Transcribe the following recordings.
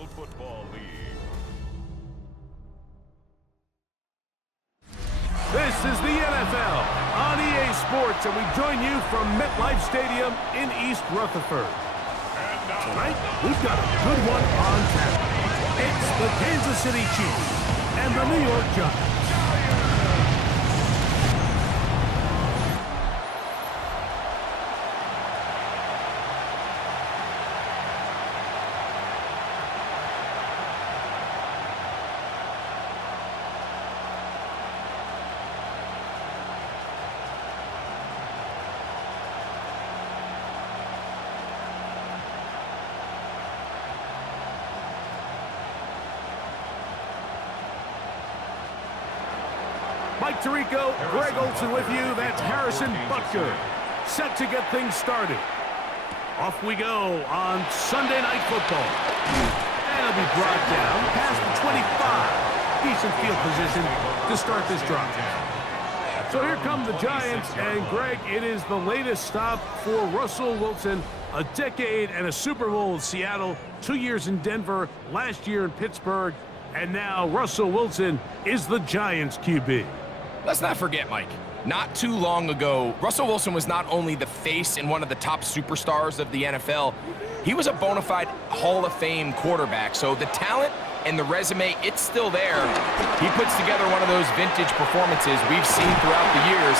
National Football League. This is the NFL on EA Sports, and we join you from MetLife Stadium in East Rutherford. Tonight, we've got a good one on tap. It's the Kansas City Chiefs and the New York Giants. Mike Tirico, Greg Olsen with you. That's Harrison Butker, set to get things started. Off we go on Sunday Night Football. And it'll be brought down past the 25. Decent field position to start this drive. So here come the Giants, and Greg, it is the latest stop for Russell Wilson. A decade and a Super Bowl in Seattle, 2 years in Denver, last year in Pittsburgh, and now Russell Wilson is the Giants QB. Let's not forget, Mike, not too long ago, Russell Wilson was not only the face and one of the top superstars of the NFL, he was a bona fide Hall of Fame quarterback. So the talent and the resume, it's still there. He puts together one of those vintage performances we've seen throughout the years.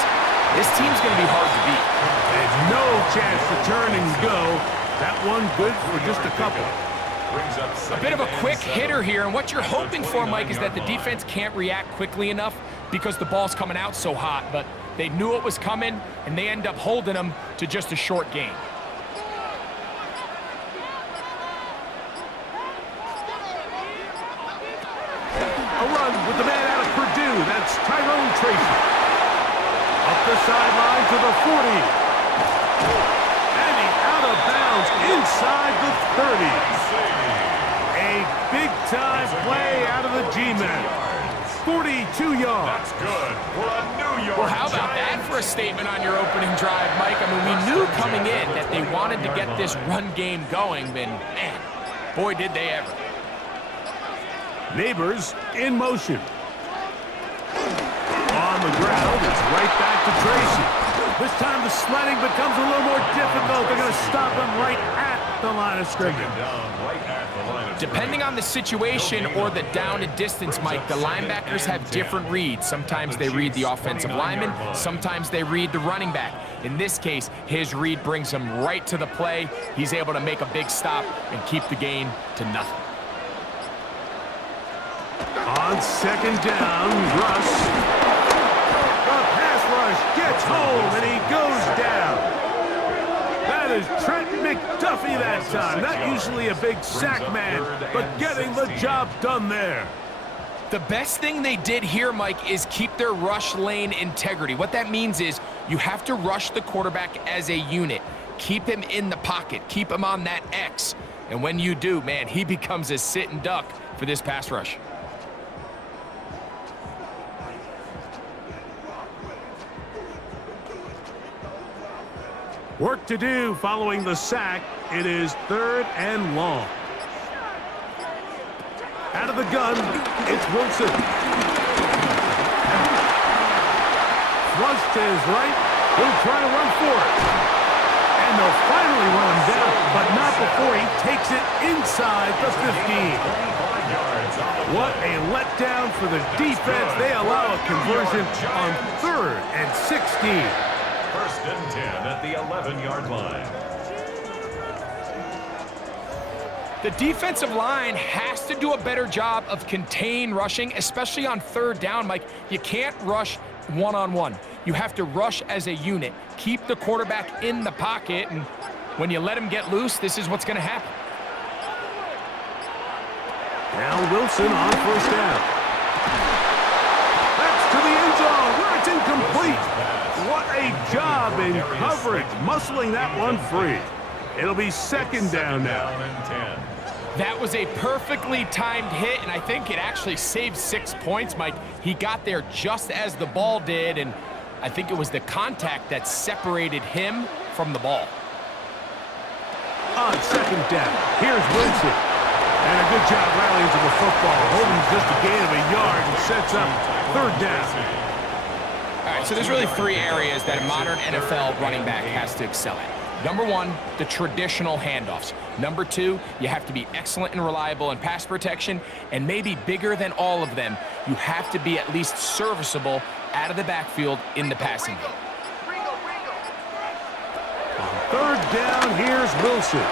This team's going to be hard to beat. There's no chance to turn and go. That one good for just a couple. A bit of a quick hitter here, and what you're hoping for, Mike, is that the defense can't react quickly enough because the ball's coming out so hot, but they knew it was coming, and they end up holding them to just a short gain. A run with the man out of Purdue. That's Tyrone Tracy. Up the sideline to the 40. And he's out of bounds inside the 30. A big-time play out of the G-Man. 42 yards. That's good for a New York Well, how about that for a statement on your opening drive, Mike? I mean, we knew coming in that they wanted to get this run game going, and man, boy, did they ever. Neighbors in motion. On the ground, it's right back to Tracy. This time the sledding becomes a little more difficult. They're going to stop him right at the line of scrimmage. Depending on the situation or the down and distance, Mike, the linebackers have different reads. Sometimes they read the offensive lineman, sometimes they read the running back. In this case, his read brings him right to the play. He's able to make a big stop and keep the gain to nothing. On second down, Russ. The pass rush gets home, and he goes down. That is Trent McDuffie that time. Not usually a big sack man, but getting the job done there. The best thing they did here, Mike, is keep their rush lane integrity. What that means is you have to rush the quarterback as a unit. Keep him in the pocket. Keep him on that X. And when you do, man, he becomes a sit and duck for this pass rush. Work to do following the sack. It is 3rd and long. Out of the gun, it's Wilson. Flush to his right. He'll try to run for it. And they'll finally run him down, but not before he takes it inside the 15. What a letdown for the defense. They allow a conversion on 3rd and 16. 1st and 10 at the 11-yard line. The defensive line has to do a better job of contain rushing, especially on 3rd down, Mike. You can't rush one-on-one. You have to rush as a unit. Keep the quarterback in the pocket, and when you let him get loose, this is what's going to happen. Now Wilson on 1st down. That's to the end zone where it's incomplete. What a job in coverage, muscling that one free. It'll be 2nd down now. That was a perfectly timed hit, and I think it actually saved 6 points, Mike. He got there just as the ball did, and I think it was the contact that separated him from the ball. On 2nd down, here's Wilson. And a good job rallying to the football, holding just a gain of a yard and sets up third down. All right, so there's really three areas that a modern NFL running back has to excel at. Number one, the traditional handoffs. Number two, you have to be excellent and reliable in pass protection. And maybe bigger than all of them, you have to be at least serviceable out of the backfield in the passing game. On third down, here's Wilson.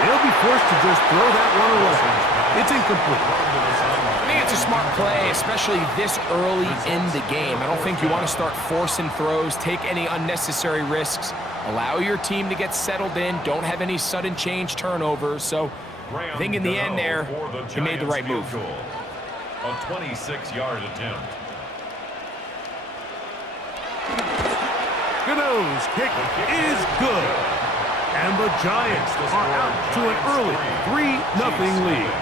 He'll be forced to just throw that one away. It's incomplete. I think it's a smart play, especially this early in the game. I don't think you want to start forcing throws, take any unnecessary risks. Allow your team to get settled in. Don't have any sudden change turnovers. So I think in the end there, he made the right move. A 26-yard attempt. Gano's kick is good. And the Giants are out to an early 3-0 lead.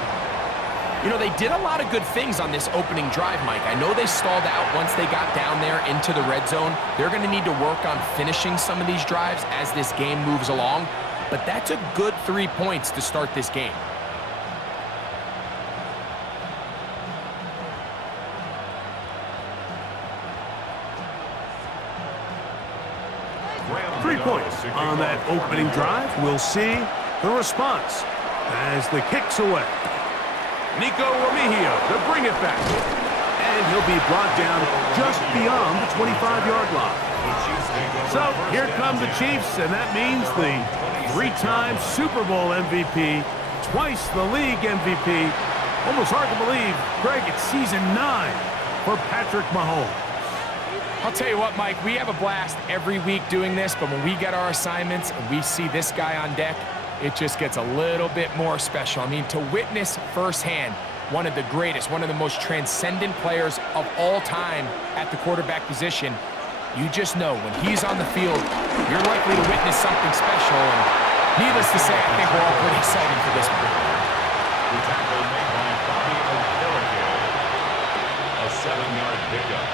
You know, they did a lot of good things on this opening drive, Mike. I know they stalled out once they got down there into the red zone. They're going to need to work on finishing some of these drives as this game moves along. But that's a good 3 points to start this game. Three points on that opening drive. We'll see the response as the kick's away. Nico Remigio to bring it back. And he'll be brought down just beyond the 25-yard line. So here come the Chiefs, and that means the three-time Super Bowl MVP, twice the league MVP. Almost hard to believe, Greg, it's season 9 for Patrick Mahomes. I'll tell you what, Mike, we have a blast every week doing this, but when we get our assignments and we see this guy on deck, it just gets a little bit more special. I mean, to witness firsthand one of the greatest, one of the most transcendent players of all time at the quarterback position, you just know when he's on the field, you're likely to witness something special. And needless to say, I think we're all pretty excited for this one. The tackle made by Bobby Okereke. A 7-yard pickup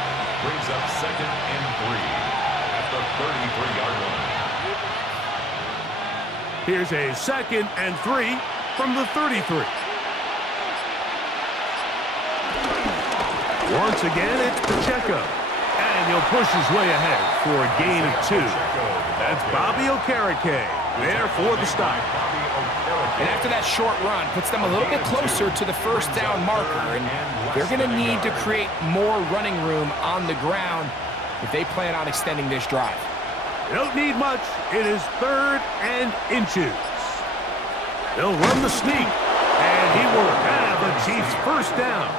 brings up 2nd and 3 at the 33-yard line. Here's a 2nd and 3 from the 33. Once again, it's Pacheco. And he'll push his way ahead for a gain of 2. That's Bobby Okereke there for the stop. And after that short run, puts them a little bit closer to the first down marker. And they're going to need to create more running room on the ground if they plan on extending this drive. They don't need much. It is 3rd and inches. They'll run the sneak, and he will have the Chiefs first down.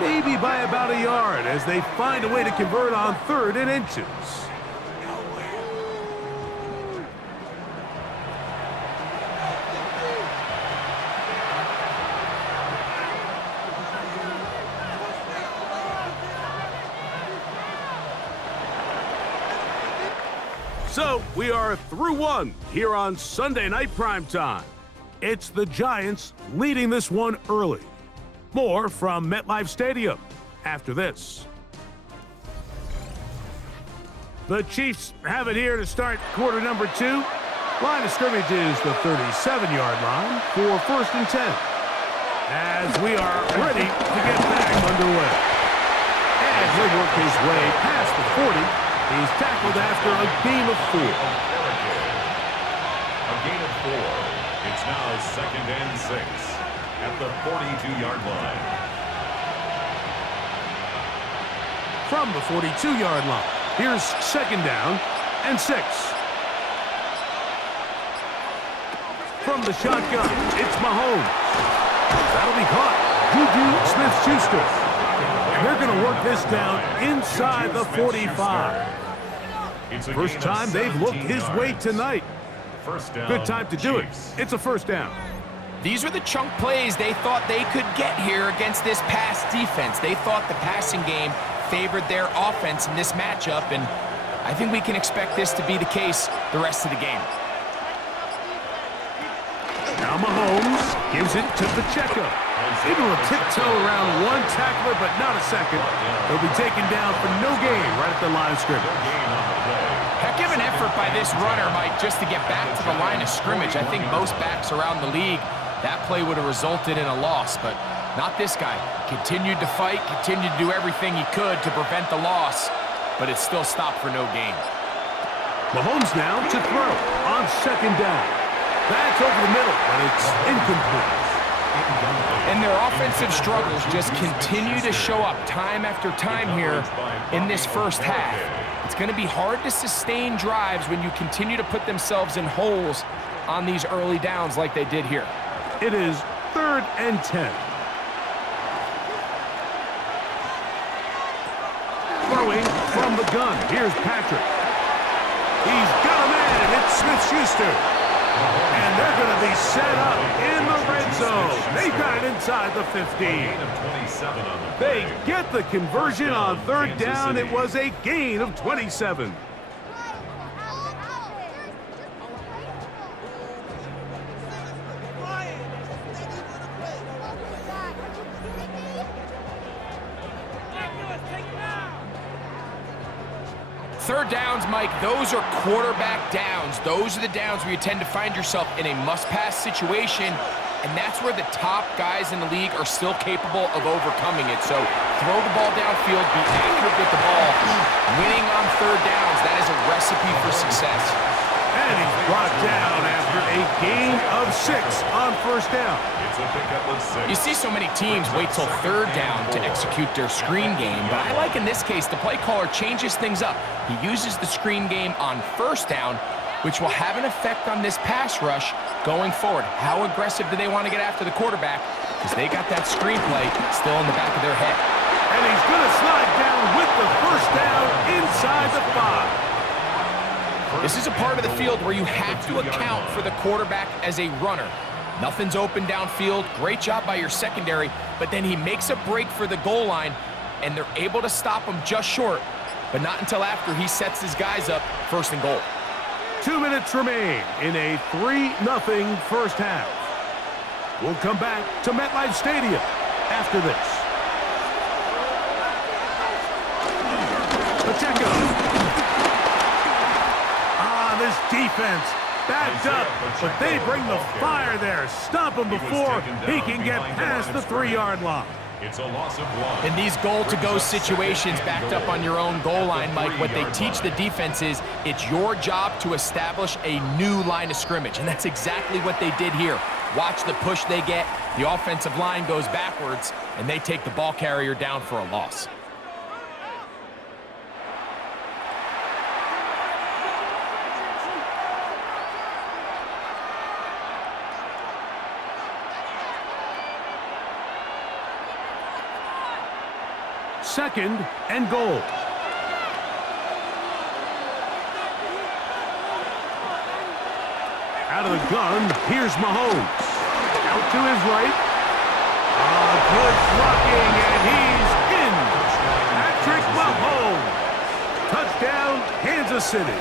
Maybe by about a yard as they find a way to convert on 3rd and inches. So, we are through one here on Sunday Night Primetime. It's the Giants leading this one early. More from MetLife Stadium after this. The Chiefs have it here to start quarter number 2. Line of scrimmage is the 37-yard line for 1st and 10. As we are ready to get back underway. And he'll work his way past the 40. He's tackled after a gain of 4. A gain of 4. It's now 2nd and 6 at the 42-yard line. From the 42-yard line, here's 2nd down and 6. From the shotgun, it's Mahomes. That'll be caught. Juju Smith-Schuster. And they're going to work this down inside the 45. First time they've looked his way tonight. Good time to do it. It's a first down. These are the chunk plays they thought they could get here against this pass defense. They thought the passing game favored their offense in this matchup, and I think we can expect this to be the case the rest of the game. Now Mahomes gives it to Pacheco. Able to tiptoe around one tackler, but not a second. He'll be taken down for no gain right at the line of scrimmage. Heck of an effort by this runner, Mike, just to get back to the line of scrimmage. I think most backs around the league that play would have resulted in a loss, but not this guy. Continued to fight, continued to do everything he could to prevent the loss, but it still stopped for no gain. Mahomes now to throw on second down. That's over the middle, but it's incomplete. And their offensive struggles just continue to show up time after time here in this first half. It's going to be hard to sustain drives when you continue to put themselves in holes on these early downs like they did here. It is 3rd and 10. Throwing from the gun. Here's Patrick. He's got a man. It's Smith-Schuster. And they're going to be set up in the red zone. They've got it inside the 15. They get the conversion on 3rd down. It was a gain of 27. Third downs, Mike, those are quarterback downs. Those are the downs where you tend to find yourself in a must-pass situation, and that's where the top guys in the league are still capable of overcoming it. So throw the ball downfield, be accurate with the ball. Winning on 3rd downs, that is a recipe for success. And he's brought down after a gain of 6 on 1st down. You see so many teams wait till 3rd down to execute their screen game, but I like in this case the play caller changes things up. He uses the screen game on 1st down, which will have an effect on this pass rush going forward. How aggressive do they want to get after the quarterback? Because they got that screen play still in the back of their head. And he's going to slide down with the 1st down inside the 5. This is a part of the field where you have to account for the quarterback as a runner. Nothing's open downfield. Great job by your secondary, but then he makes a break for the goal line, and they're able to stop him just short, but not until after he sets his guys up 1st and goal. 2 minutes remain in a 3-0 first half. We'll come back to MetLife Stadium after this. Pacheco. This defense backed up, but they bring the fire there. Stop him before he can get past the 3-yard line. It's a loss of 1. In these goal-to-go situations backed up on your own goal line, Mike, what they teach the defense is it's your job to establish a new line of scrimmage, and that's exactly what they did here. Watch the push they get. The offensive line goes backwards, and they take the ball carrier down for a loss. Second and goal. Out of the gun, here's Mahomes. Out to his right. Good blocking, and he's in. Patrick Mahomes. Touchdown, Kansas City.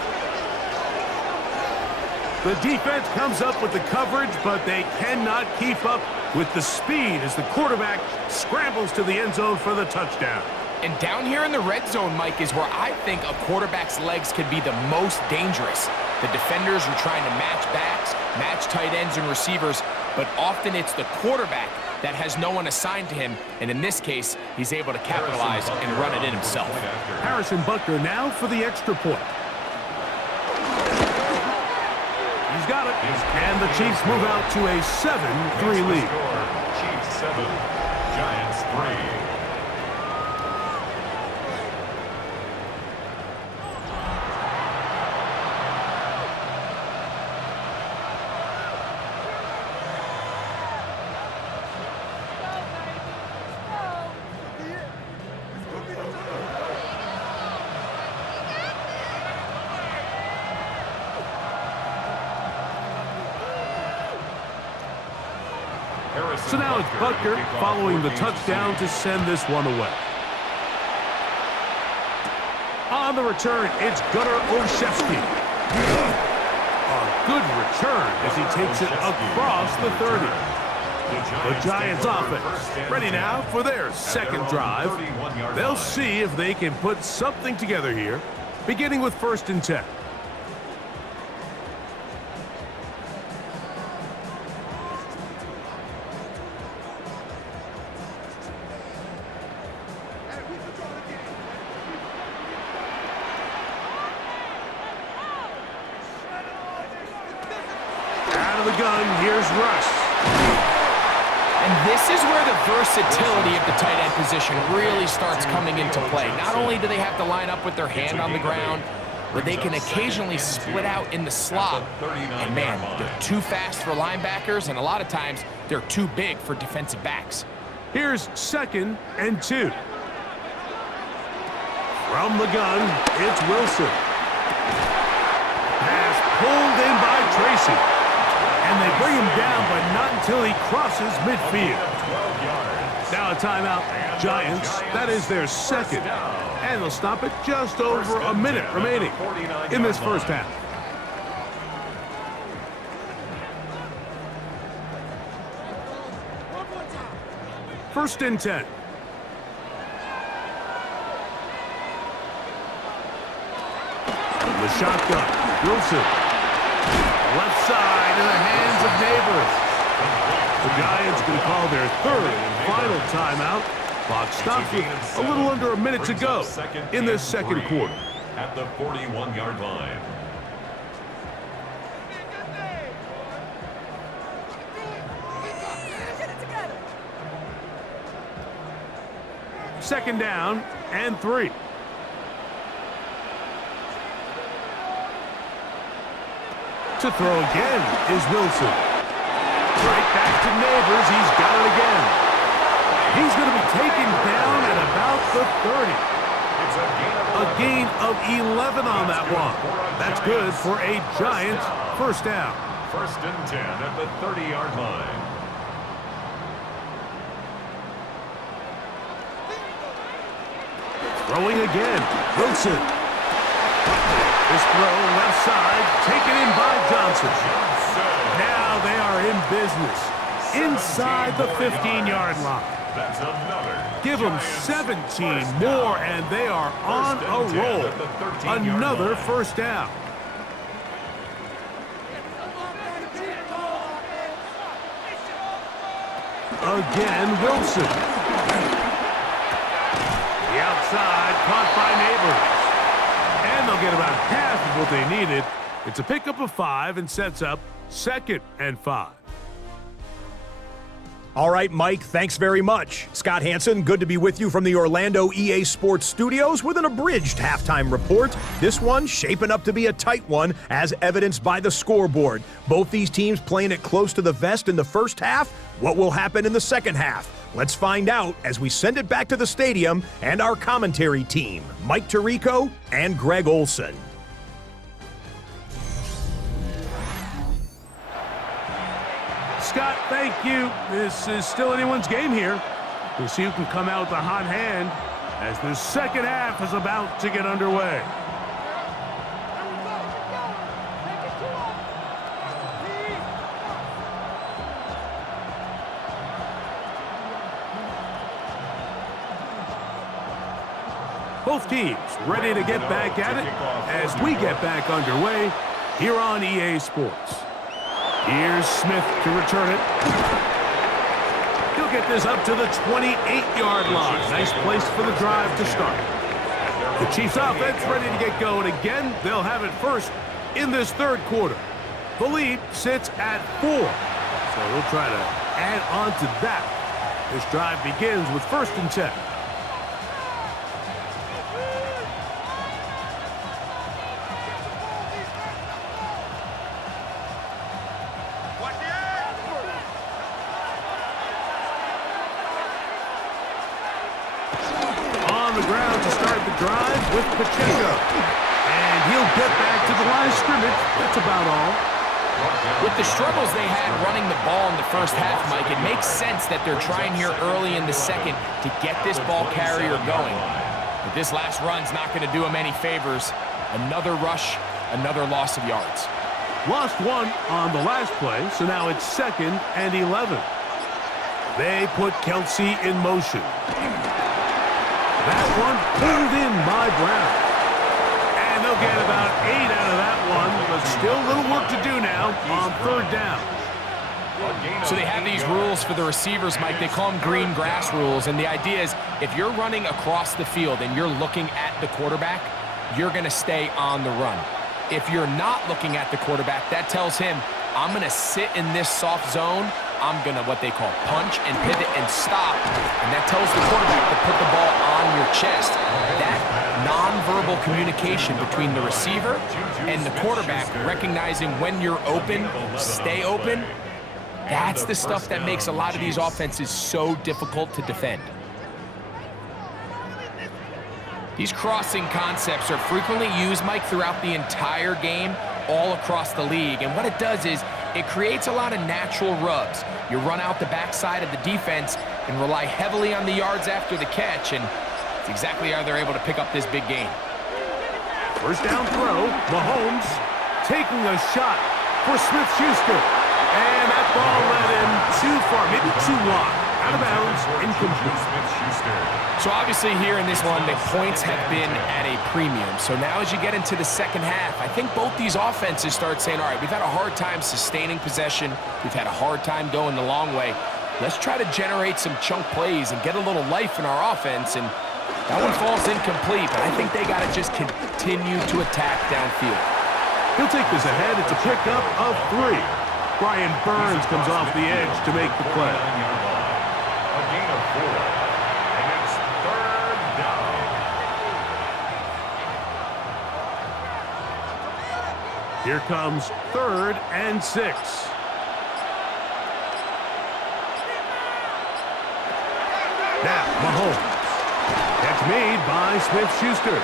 The defense comes up with the coverage, but they cannot keep up with the speed as the quarterback scrambles to the end zone for the touchdown. And down here in the red zone, Mike, is where I think a quarterback's legs can be the most dangerous. The defenders are trying to match backs, match tight ends and receivers, but often it's the quarterback that has no one assigned to him, and in this case, he's able to capitalize and run it in himself. Harrison Butker now for the extra point. He's got it. And the Chiefs move out to a 7-3 lead. Chiefs 7, Giants 3. So now it's Butker following the touchdown to send this one away. On the return, it's Gunnar Olszewski. A good return as he takes it across the 30. The Giants offense ready now for their second drive. They'll see if they can put something together here, beginning with 1st and 10. the gun, here's Russ. And this is where the versatility of the tight end position really starts coming into play. Not only do they have to line up with their hand on the ground, but they can occasionally split out in the slot. And man, they're too fast for linebackers, and a lot of times they're too big for defensive backs. Here's 2nd and 2. From the gun, it's Wilson. Pass pulled in by Tracy. And they bring him down, but not until he crosses midfield. Now a timeout, Giants. That is their 2nd. And they'll stop it just over a minute remaining in this first half. First and 10. The shotgun, Wilson. Left side in the hands of Neighbors. The Giants going to call their 3rd and final timeout. Clock stops with a little under a minute to go in this 2nd quarter. At the 41-yard line. Second down and 3. To throw again is Wilson. Right back to Neighbors. He's got it again. He's going to be taken down at about the 30. A gain of 11 on that one. That's good for a Giants first down. First and 10 at the 30-yard line. Throwing again, Wilson. This throw left side, taken in by Johnson. Now they are in business inside the 15-yard line. That's another. Give them 17 more, and they are on a roll. Another first down. Again, Wilson. The outside, caught by Neighbors. And they'll get about half of what they needed. It's a pickup of 5 and sets up 2nd and 5. All right, Mike, thanks very much. Scott Hansen, good to be with you from the Orlando EA Sports Studios with an abridged halftime report. This one shaping up to be a tight one, as evidenced by the scoreboard. Both these teams playing it close to the vest in the first half. What will happen in the second half? Let's find out as we send it back to the stadium and our commentary team, Mike Tirico and Greg Olson. Scott, thank you. This is still anyone's game here. We'll see who can come out with a hot hand as the second half is about to get underway. Both teams ready to get back at it as we get back underway here on EA Sports. Here's Smith to return it. He'll get this up to the 28-yard line. Nice place for the drive to start. The Chiefs offense ready to get going again. They'll have it first in this 3rd quarter. The lead sits at 4. So they'll try to add on to that. This drive begins with 1st and 10. With Pacheco. And he'll get back to the line of scrimmage. That's about all. With the struggles they had running the ball in the first half, Mike, it makes sense that they're trying here early in the second to get this ball carrier going. But this last run's not going to do him any favors. Another rush, another loss of yards. Lost 1 on the last play, so now it's 2nd and 11. They put Kelsey in motion. That one pulled in by Brown. And they'll get about 8 out of that one, but still a little work to do now on 3rd down. So they have these rules for the receivers, Mike. They call them green grass rules, and the idea is if you're running across the field and you're looking at the quarterback, you're going to stay on the run. If you're not looking at the quarterback, that tells him, I'm going to sit in this soft zone. I'm going to what they call punch and pivot and stop. And that tells the quarterback to put the ball on your chest. That nonverbal communication between the receiver and the quarterback, recognizing when you're open, stay open, that's the stuff that makes a lot of these offenses so difficult to defend. These crossing concepts are frequently used, Mike, throughout the entire game, all across the league. And what it does is it creates a lot of natural rubs. You run out the backside of the defense and rely heavily on the yards after the catch, and it's exactly how they're able to pick up this big gain. First down throw, Mahomes taking a shot for Smith-Schuster. And that ball led him too far, maybe too wide. Out of bounds, incomplete. So obviously here in this one, the points have been at a premium. So now as you get into the second half, I think both these offenses start saying, all right, we've had a hard time sustaining possession. We've had a hard time going the long way. Let's try to generate some chunk plays and get a little life in our offense. And that one falls incomplete, but I think they got to just continue to attack downfield. He'll take this ahead. It's a pickup of 3. Brian Burns comes off the edge to make the play. A gain of 4. And it's third down. Here comes 3rd and 6. Now, Mahomes. That's made by Smith-Schuster.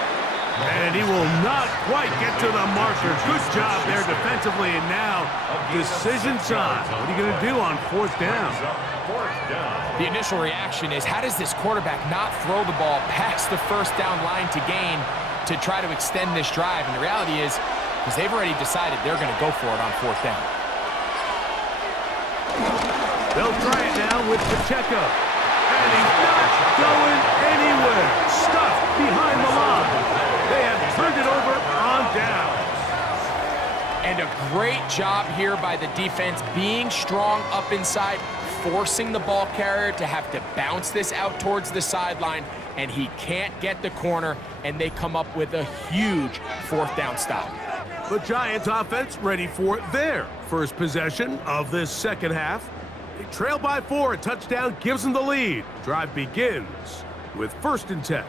And he will not quite get to the marker. Good job there defensively. And now, decision time. What are you going to do on 4th down? The initial reaction is, how does this quarterback not throw the ball past the first down line to gain to try to extend this drive? And the reality is, because they've already decided they're going to go for it on 4th down. They'll try it now with Pacheco. And he's not going anywhere. Stuffed behind the line. They have turned it over on downs. And a great job here by the defense, being strong up inside, forcing the ball carrier to have to bounce this out towards the sideline, and he can't get the corner, and they come up with a huge 4th down stop. The Giants offense ready for their first possession of this second half. They trail by 4. A touchdown gives them the lead. Drive begins with 1st and 10.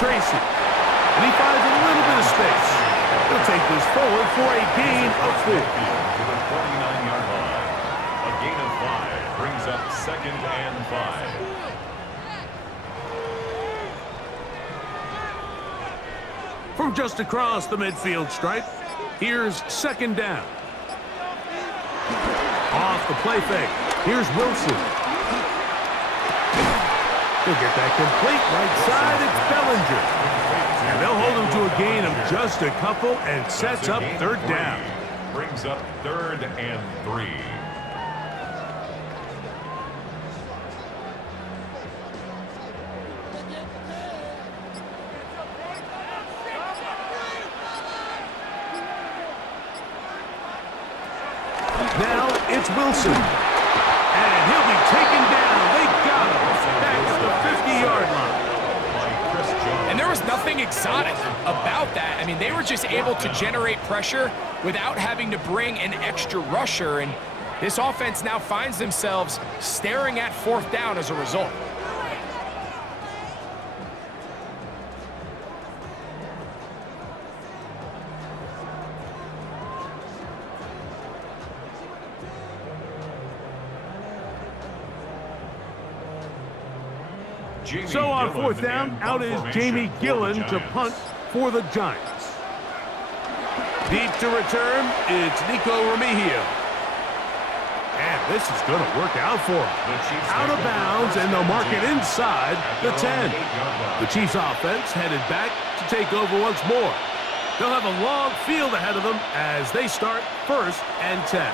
Tracy, and he finds a little bit of space. He'll take this forward for a gain of 4. To the 49-yard line. A gain of 5 brings up 2nd and 5. From just across the midfield stripe, here's 2nd down. Off the play fake, here's Wilson. He'll get that complete right side. It's Bellinger. And they'll hold him to a gain of just a couple and sets up 3rd down. Brings up 3rd and 3. Now it's Wilson. And he'll be taken down. They got him. Back at the 50-yard line. And there was nothing exotic about that. I mean, they were just able to generate pressure without having to bring an extra rusher. And this offense now finds themselves staring at 4th down as a result. So on 4th down, out is Jamie Gillen to punt for the Giants. Deep to return, it's Nico Remigio. And this is going to work out for him. Out of bounds, and they'll mark it inside the 10. The Chiefs offense headed back to take over once more. They'll have a long field ahead of them as they start 1st and 10.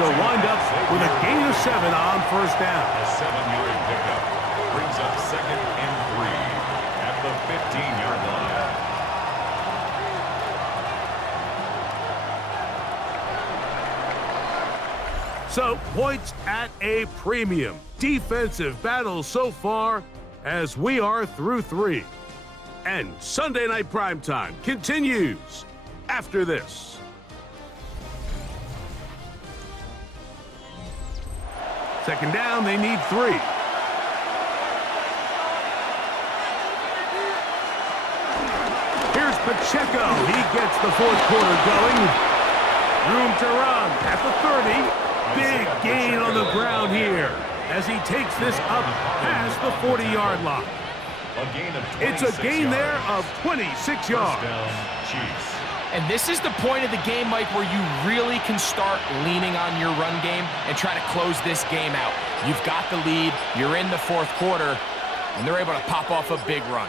They'll wind up with a gain of 7 on first down. A 7-yard pickup brings up 2nd and 3 at the 15-yard line. So, points at a premium. Defensive battle so far as we are through 3. And Sunday Night Primetime continues after this. Second down, they need 3. Here's Pacheco. He gets the fourth quarter going. Room to run at the 30. Big gain on the ground here as he takes this up past the 40-yard line. It's a gain there of 26 yards. And this is the point of the game, Mike, where you really can start leaning on your run game and try to close this game out. You've got the lead, you're in the fourth quarter, and they're able to pop off a big run.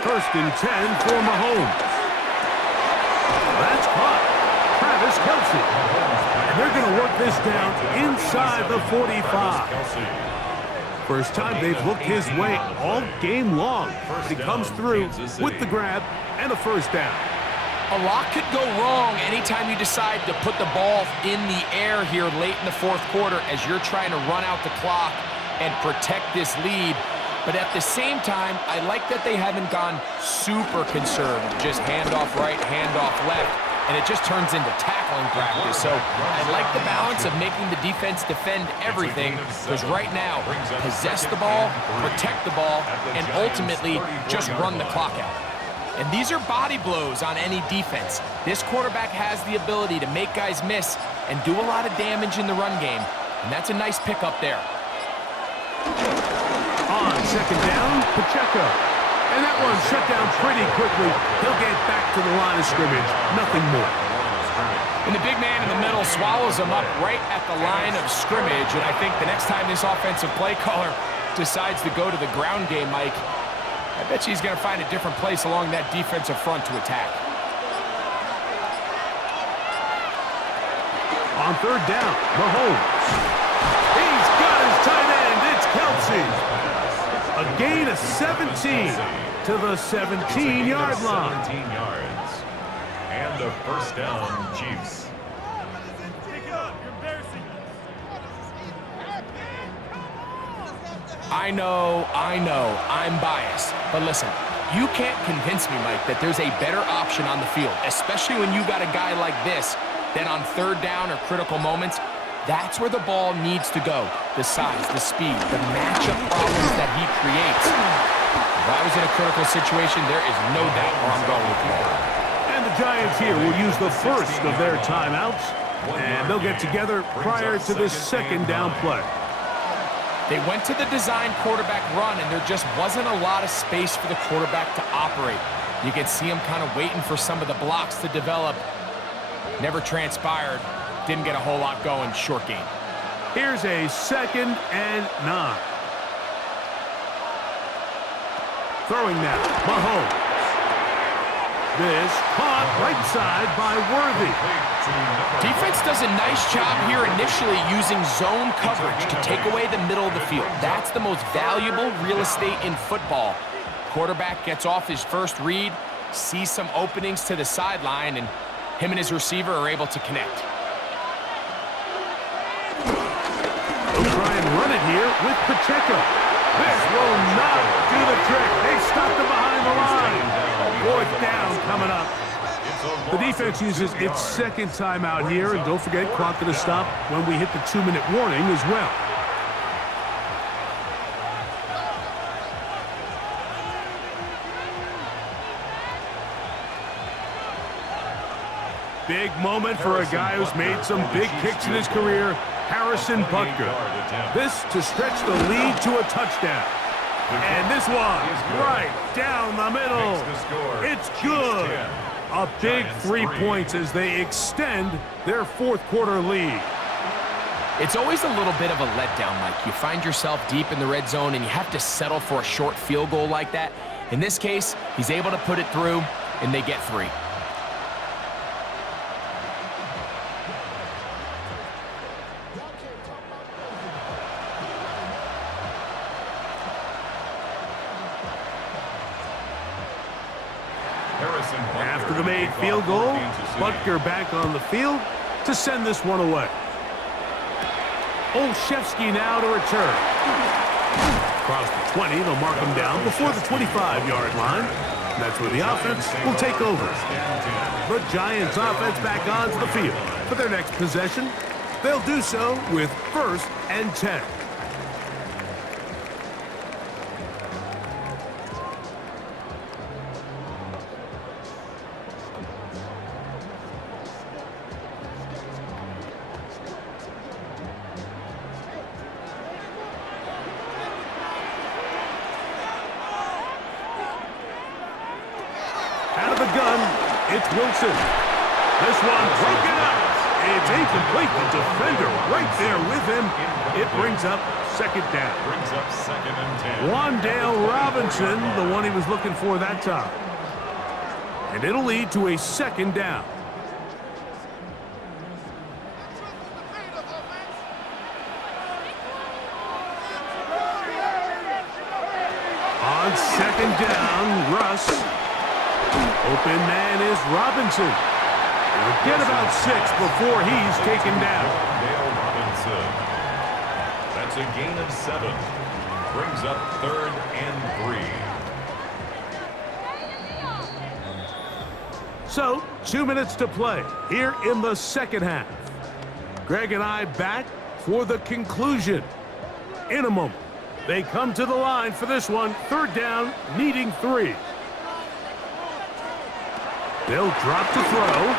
1st and 10 for Mahomes. That's caught. Travis Kelce. And they're going to work this down inside the 45. First time they've looked his way all game long. He comes through with the grab and a first down. A lot could go wrong anytime you decide to put the ball in the air here late in the fourth quarter as you're trying to run out the clock and protect this lead. But at the same time, I like that they haven't gone super conservative. Just handoff right, handoff left. And it just turns into tackling practice. So I like the balance of making the defense defend everything, because right now, possess the ball, protect the ball, and ultimately just run the clock out. And these are body blows on any defense. This quarterback has the ability to make guys miss and do a lot of damage in the run game. And that's a nice pickup there. On second down, Pacheco. And that one shut down pretty quickly. He'll get back to the line of scrimmage. Nothing more. And the big man in the middle swallows him up right at the line of scrimmage. And I think the next time this offensive play caller decides to go to the ground game, Mike, I bet you he's going to find a different place along that defensive front to attack. On third down, Mahomes. He's got his tight end. It's Kelce. A gain of 17 to the 17-yard line. 17 yards. And a first down, Chiefs. I know, I'm biased. But listen, you can't convince me, Mike, that there's a better option on the field, especially when you got a guy like this, that on third down or critical moments, that's where the ball needs to go. The size, the speed, the matchup problems that he creates. If I was in a critical situation, there is no doubt where I'm going with the ball. And the Giants here will use the first of their timeouts, and they'll get together prior to this second down play. They went to the design quarterback run, and there just wasn't a lot of space for the quarterback to operate. You could see him kind of waiting for some of the blocks to develop. Never transpired. Didn't get a whole lot going. Short game. Here's a 2nd and 9. Throwing now, Mahomes. This caught right side by Worthy. Defense does a nice job here initially using zone coverage to take away the middle of the field. That's the most valuable real estate in football. Quarterback gets off his first read, sees some openings to the sideline, and him and his receiver are able to connect. They'll try and run it here with Pacheco. This will not do the trick. They stopped him behind the line. 4th down coming up. The defense uses its second timeout here, and don't forget, clock going to stop when we hit the 2-minute warning as well. Big moment for a guy who's made some big kicks in his career, Harrison Butker. This to stretch the lead to a touchdown. And this one, right down the middle. It's good. A big 3 points as they extend their fourth quarter lead. It's always a little bit of a letdown, Mike. You find yourself deep in the red zone and you have to settle for a short field goal like that. In this case, he's able to put it through, and they get 3. After the made field goal, Butker back on the field to send this one away. Olszewski now to return. Across the 20, they'll mark him down before the 25-yard line. That's where the offense will take over. The Giants offense back onto the field for their next possession. They'll do so with 1st and 10. Out of the gun, it's Wilson. This one broken up. It's incomplete. The defender right there with him. It brings up 2nd down. Brings up 2nd and 10. Wandale Robinson, the one he was looking for that time. And it'll lead to a 2nd down. On 2nd down, Russ. Open man is Robinson. He'll get about 6 before he's taken down. Dale Robinson. That's a gain of 7. Brings up 3rd and 3. So, 2 minutes to play here in the 2nd half. Greg and I back for the conclusion. In a moment, they come to the line for this one. 3rd down, needing 3. They'll drop to throw.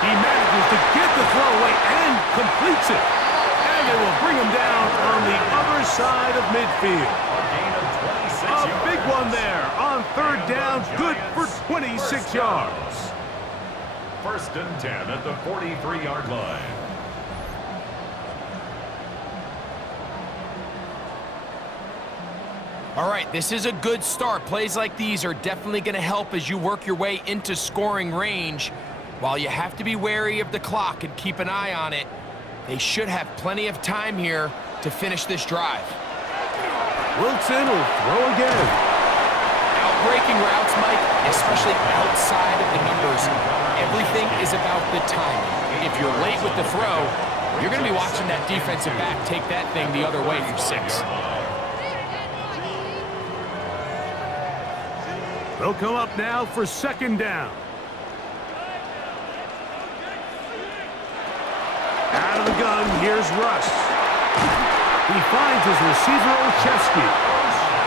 He manages to get the throw away and completes it. And they will bring him down on the other side of midfield. A gain of 26 A yards. big one there on 3rd down, good for 26 yards. 1st and 10 at the 43-yard line. All right, this is a good start. Plays like these are definitely going to help as you work your way into scoring range. While you have to be wary of the clock and keep an eye on it, they should have plenty of time here to finish this drive. Wilson will throw again. Outbreaking routes, Mike, especially outside of the numbers, everything is about the timing. If you're late with the throw, you're going to be watching that defensive back take that thing the other way for 6. They'll come up now for 2nd down. Out of the gun, here's Russ. He finds his receiver, Olszewski.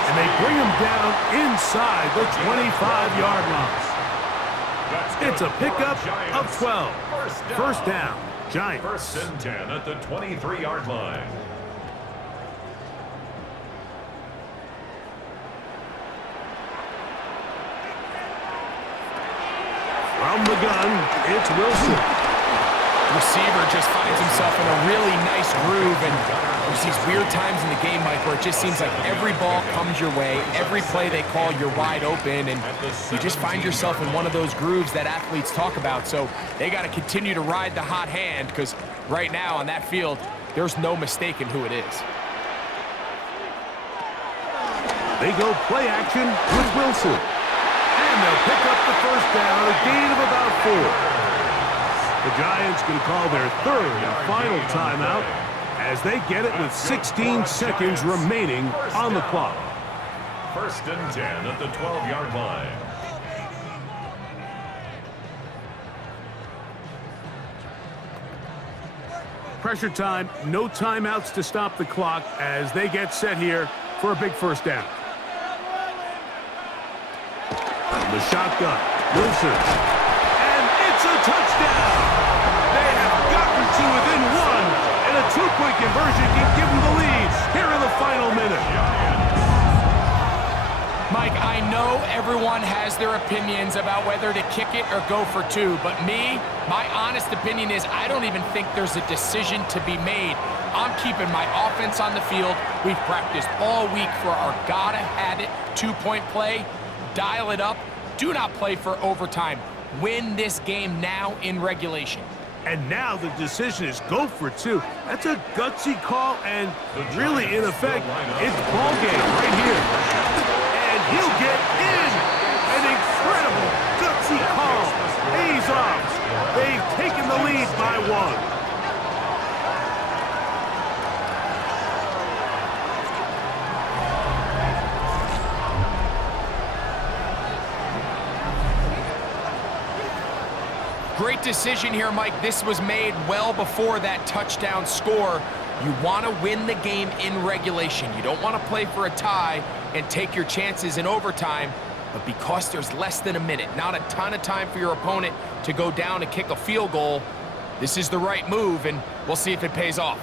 And they bring him down inside the 25-yard line. It's a pickup of 12. 1st down, Giants. 1st and 10 at the 23-yard line. From the gun, it's Wilson. Receiver just finds himself in a really nice groove, and there's these weird times in the game, Mike, where it just seems like every ball comes your way, every play they call, you're wide open, and you just find yourself in one of those grooves that athletes talk about. So they got to continue to ride the hot hand, because right now on that field, there's no mistaking who it is. They go play action with Wilson. And they'll pick up the 1st down, a gain of about 4. The Giants can call their 3rd and final timeout as they get it with 16 seconds remaining on the clock. 1st and 10 at the 12-yard line. Pressure time, no timeouts to stop the clock as they get set here for a big 1st down. The shotgun, Wilson, and it's a touchdown. They have gotten to within 1, and a 2-point conversion can give them the lead here in the final minute. Mike, I know everyone has their opinions about whether to kick it or go for 2, but my honest opinion is I don't even think there's a decision to be made. I'm keeping my offense on the field. We've practiced all week for our gotta-have-it 2-point play. Dial it up. Do not play for overtime. Win this game now in regulation. And now the decision is go for 2. That's a gutsy call, and really, in effect, it's ball game right here. And he'll get in. off. They've taken the lead by 1. Great decision here, Mike. This was made well before that touchdown score. You want to win the game in regulation. You don't want to play for a tie and take your chances in overtime. But because there's less than a minute, not a ton of time for your opponent to go down and kick a field goal, this is the right move, and we'll see if it pays off.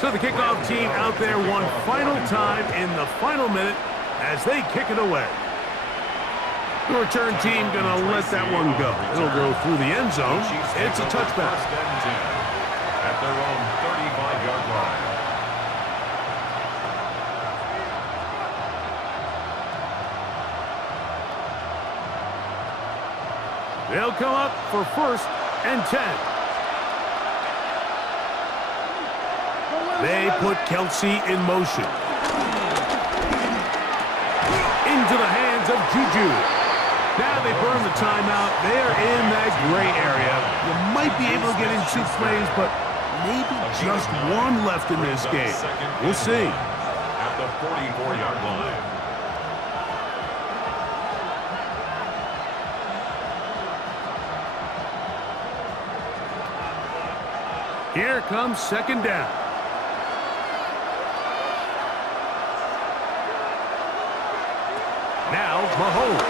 So the kickoff team out there one final time in the final minute as they kick it away. The return team gonna let that one go. It'll go through the end zone. It's a touchback. First and 10 at their own 35-yard line. They'll come up for first and 10. They put Kelsey in motion. Into the hands of Juju. Now they burn the timeout. They're in that gray area. You might be able to get in 2 plays, but maybe just one left in this game. We'll see. At the 44-yard line. Here comes second down. Now Mahomes.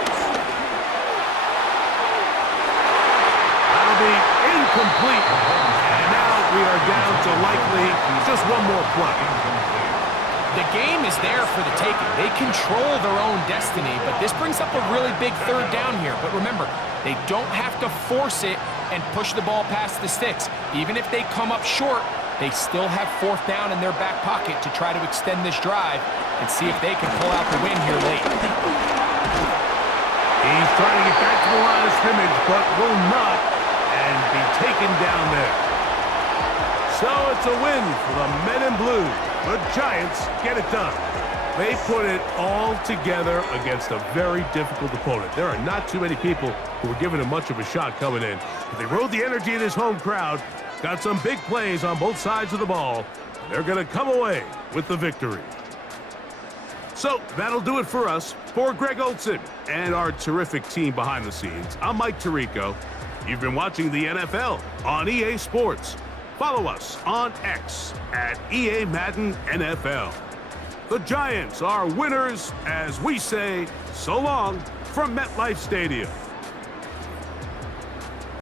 That'll be incomplete. And now we are down to likely just one more play. The game is there for the taking. They control their own destiny, but this brings up a really big third down here. But remember, they don't have to force it and push the ball past the sticks. Even if they come up short, they still have fourth down in their back pocket to try to extend this drive and see if they can pull out the win here late. He's trying to get back to the line of scrimmage, but will not, and be taken down there. So it's a win for the men in blue. The Giants get it done. They put it all together against a very difficult opponent. There are not too many people who were giving him much of a shot coming in. But they rode the energy of this home crowd, got some big plays on both sides of the ball. They're going to come away with the victory. So that'll do it for us. For Greg Olson and our terrific team behind the scenes, I'm Mike Tirico. You've been watching the NFL on EA Sports. Follow us on X at EA Madden NFL. The Giants are winners as we say so long from MetLife Stadium.